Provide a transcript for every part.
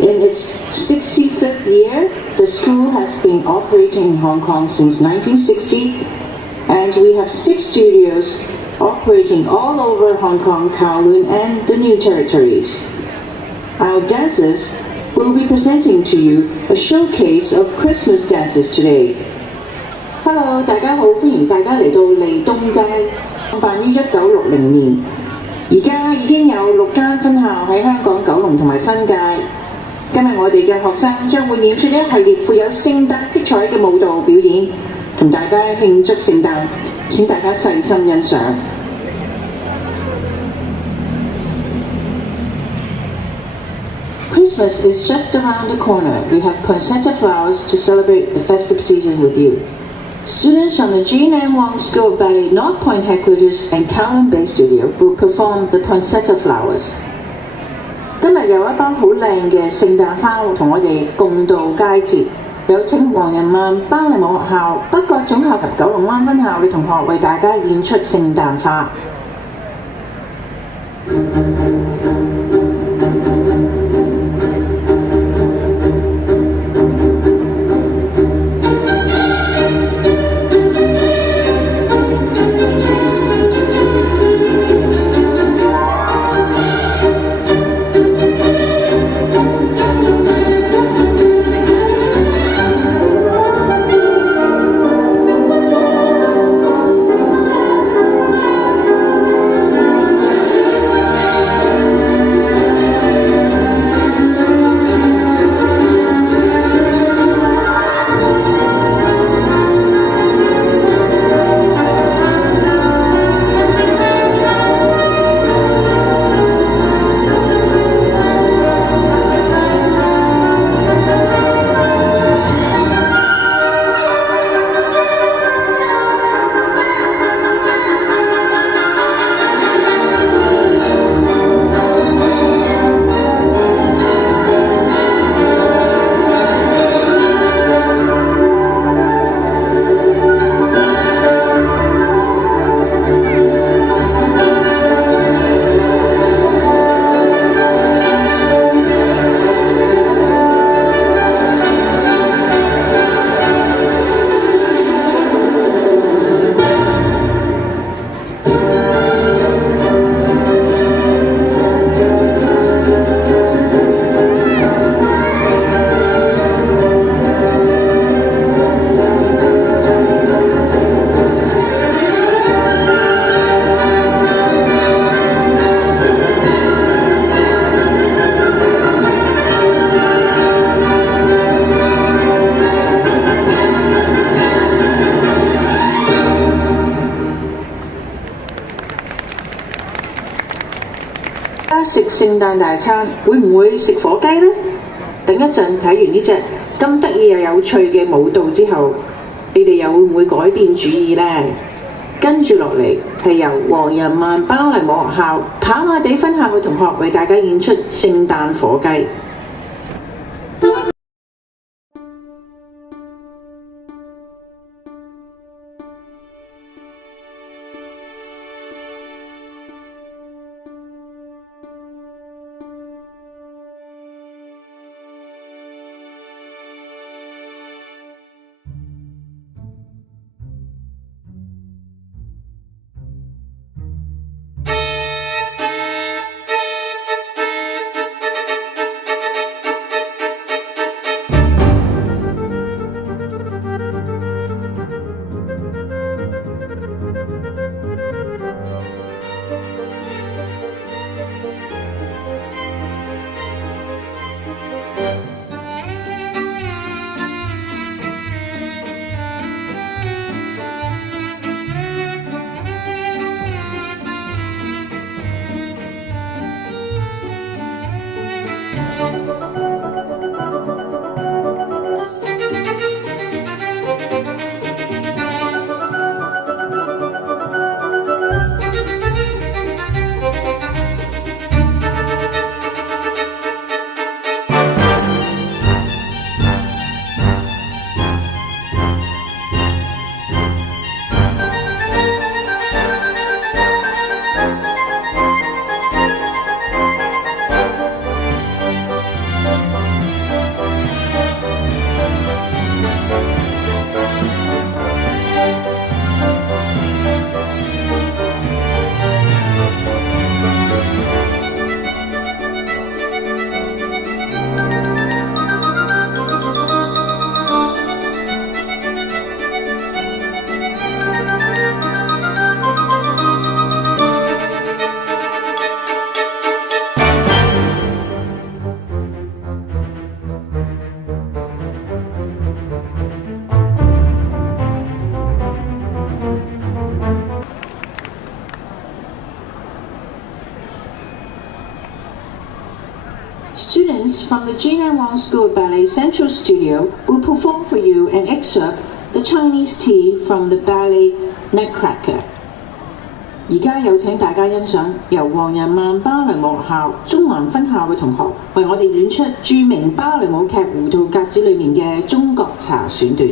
In its 65th year, the school has been operating in Hong Kong since 1960, and we have 6 studios operating all over Hong Kong, Kowloon, and the New Territories. Our dancers will be presenting to you a showcase of Christmas dances today. Hello， 大家好，歡迎大家嚟到利東街，創辦於1960年，而家已經有6間分校喺香港、九龍同埋新界。今日我哋嘅學生將會演出一系列富有聖誕色彩嘅舞蹈表演，同大家慶祝聖誕。請大家細心欣賞。Christmas is just around the corner. We have poinsettia flowers to celebrate the festive season with you. Students from the Jean M. Wong School of Ballet North Point Headquarters and Kowloon Bay Studio will perform the poinsettia flowers. 今日有一班好靚嘅聖誕花同我哋共度佳節，有請黃仁萬巴黎舞學校、北角總校及九龍灣分校嘅同學為大家演出聖誕花。食聖誕大餐會唔會食火雞呢？等一陣睇完呢隻咁得意又有趣嘅舞蹈之後，你哋又會唔會改變主意呢？跟住落嚟係由黃仁萬巴黎舞學校跑馬地分校嘅同學為大家演出聖誕火雞。students from the Jinan Wang School of Ballet Central Studio will perform for you an excerpt, The Chinese Tea from the ballet Nutcracker. 而家有請大家欣賞由黃仁曼芭蕾舞學校中環分校嘅同學為我哋演出著名芭蕾舞劇《胡桃夾子》裏面嘅中國茶選段。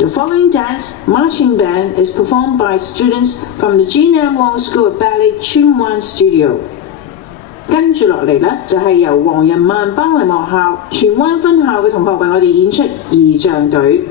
The following dance, Marching Band, is performed by students from the Jinan Wang School of Ballet Tsuen Wan Studio. 跟住落嚟呢，就係由黃仁曼芭蕾舞學校荃灣分校嘅同學為我哋演出儀仗隊。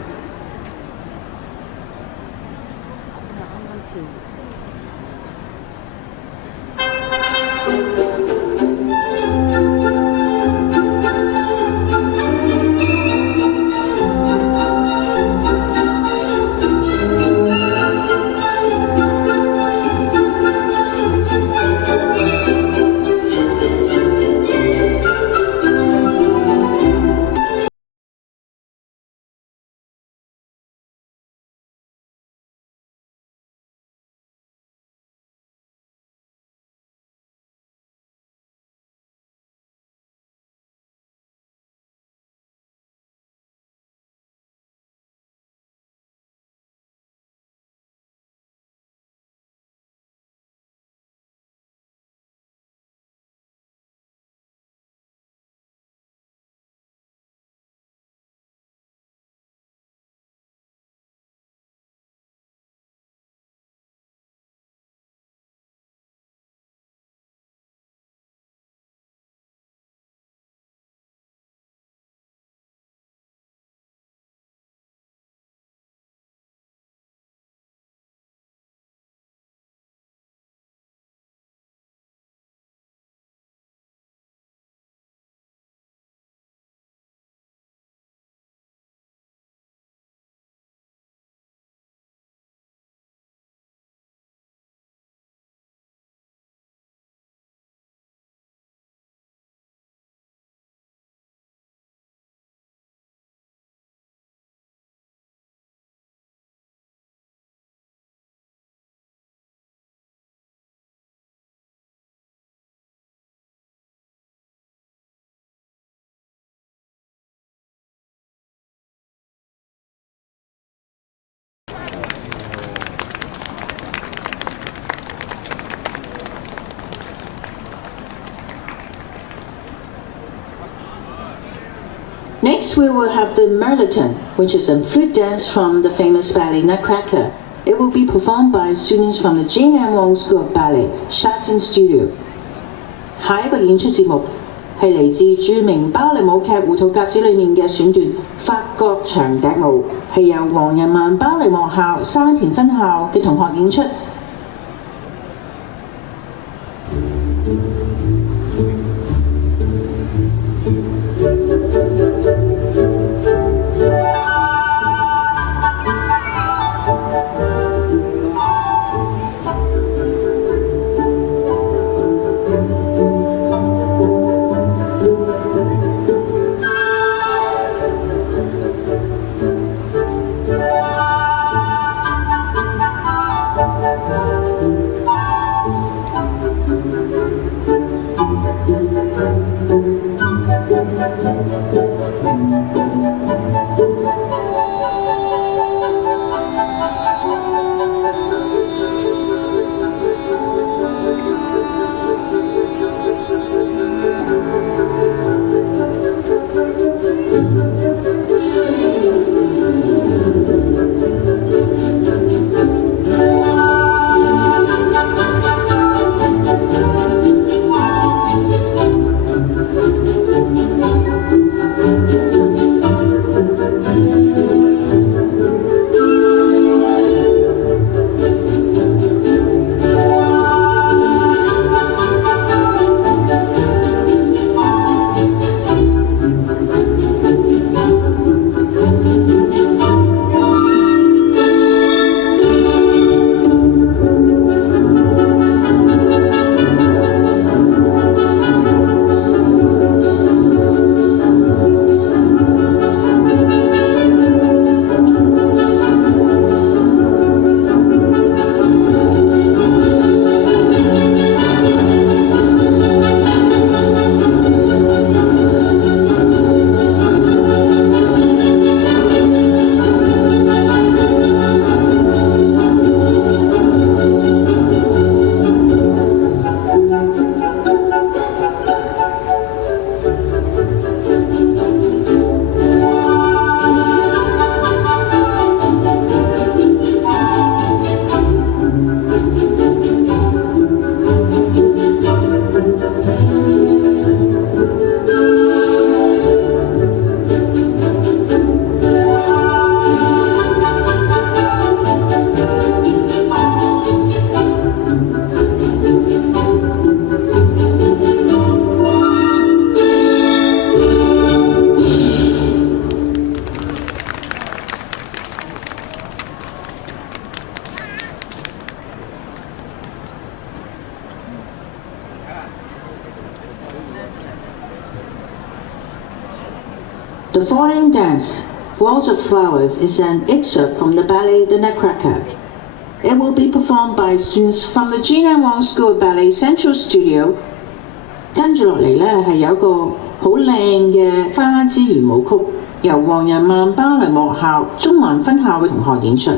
Next, we will have the Mirliton, which is a flute dance from the famous ballet Nutcracker. It will be performed by students from the Jane M. Wong School of Ballet, Shatton Studio. 下一個演出節目係嚟自著名芭蕾舞劇《胡桃夾子》裏面嘅選段法國長笛舞，係由黃日曼芭蕾幕校沙田分校嘅同學演出。The following dance, Waltz of Flowers, is an excerpt from the ballet The Nutcracker. It will be performed by students from the Jane M. Wong School of Ballet Central Studio. 跟住落嚟呢，係有個好靚嘅花之圓舞曲，由黃日曼芭蕾幕校中環分校嘅同學演出。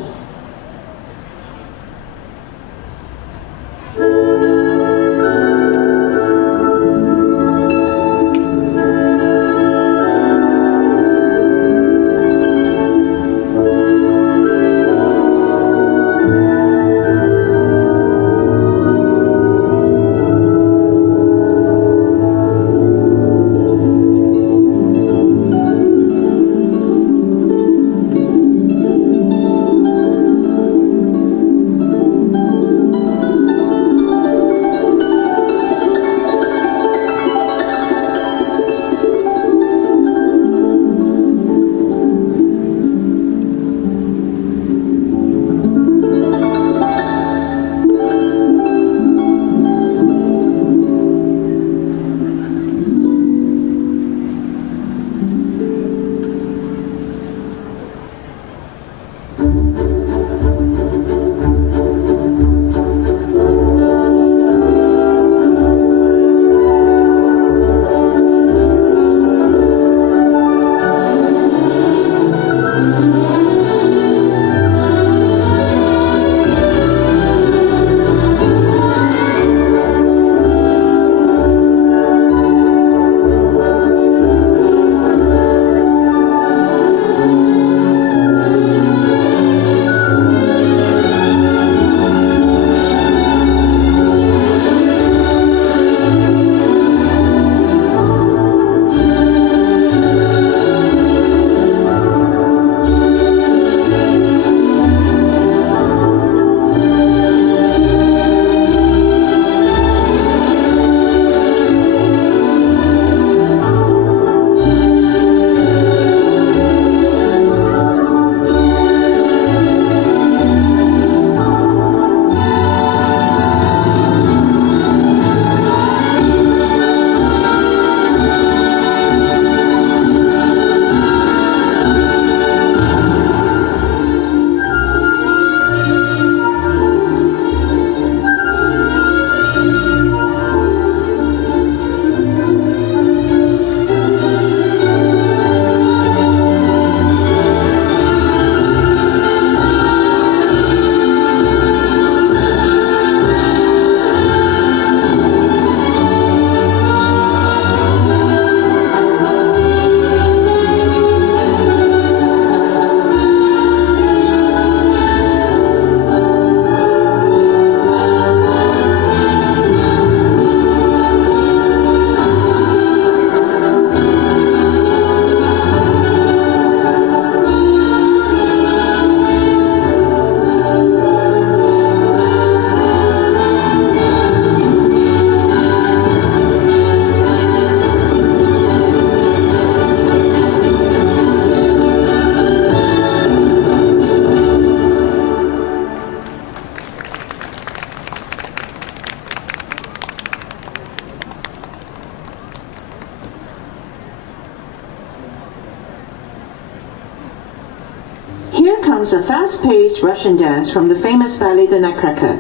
comes a fast-paced Russian dance from the famous ballet The Nutcracker.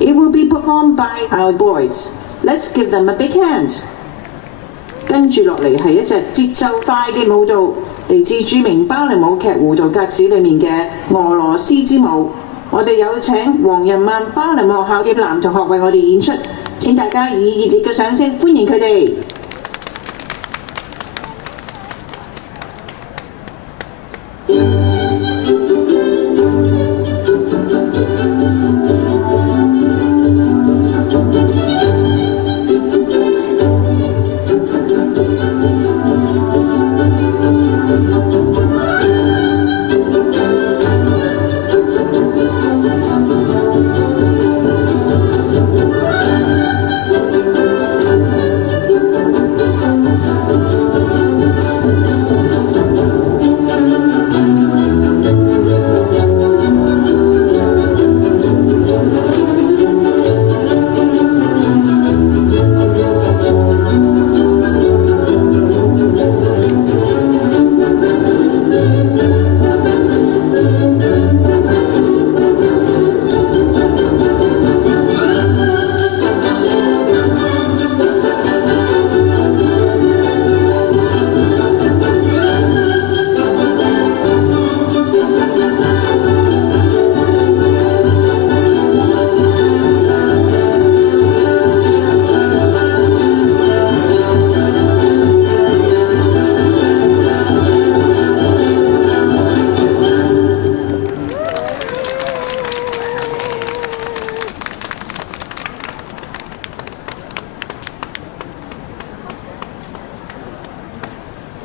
It will be performed by our boys. Let's give them a big hand. 跟住落嚟係一隻節奏快嘅舞蹈，嚟自著名芭蕾舞劇《胡桃夾子》裏面嘅俄羅斯之舞。我哋有請黃日曼芭蕾舞學校嘅男同學為我哋演出，請大家以熱烈嘅掌聲歡迎佢哋。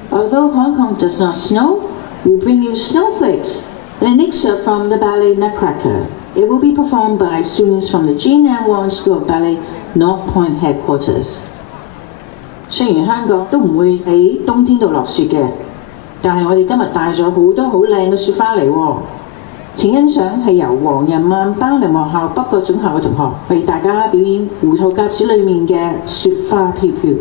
Although Hong Kong does not snow, we bring you snowflakes, an elixir from the ballet Nutcracker. It will be performed by students from the Jean M. Wong School of Ballet, North Point Headquarters. 雖然香港都唔會喺冬天度落雪嘅，但係我哋今日帶咗好多好靚嘅雪花嚟喎。請欣賞係由黃日曼芭蕾舞學校北角總校嘅同學為大家表演《胡桃夾子》裏面嘅雪花飄飄。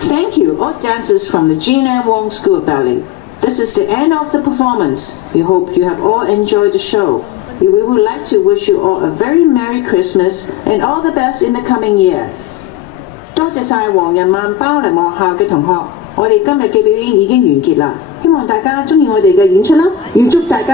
Thank you, all dancers from the Gina Wong School of Ballet. This is the end of the performance. We hope you have all enjoyed the show. We would like to wish you all a very Merry Christmas and all the best in the coming year. 多謝晒黃仁萬鮑黎學校嘅同學，我哋今日嘅表演已經完結啦，希望大家鍾意我哋嘅演出啦，預祝大家